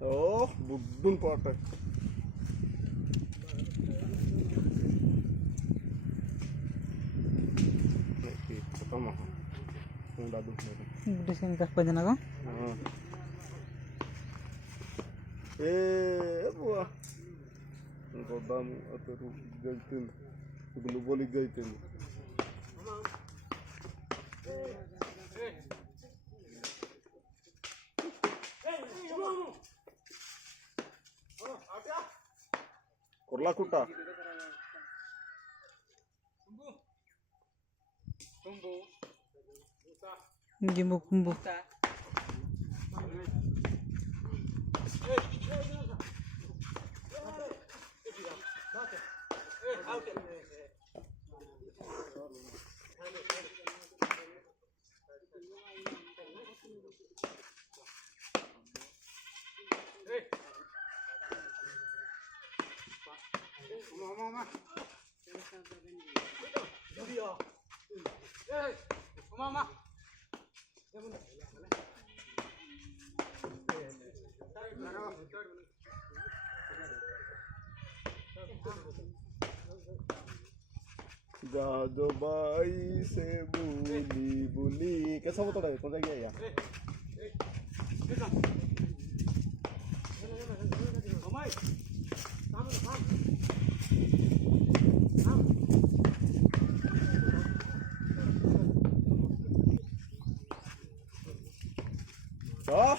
Oh, budun pote. Pertama, udah duduk. Udah singkat panjang aku. Buah. Engkau damu atau gaitin, belum boleh gaitin. Korla kuta. Jumbo kumbu. Gado bayi se buli. कैसा होता है? कौन सा गया यार? Oh,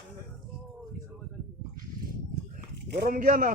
गरम गया ना?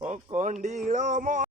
Oh, kondilo mo.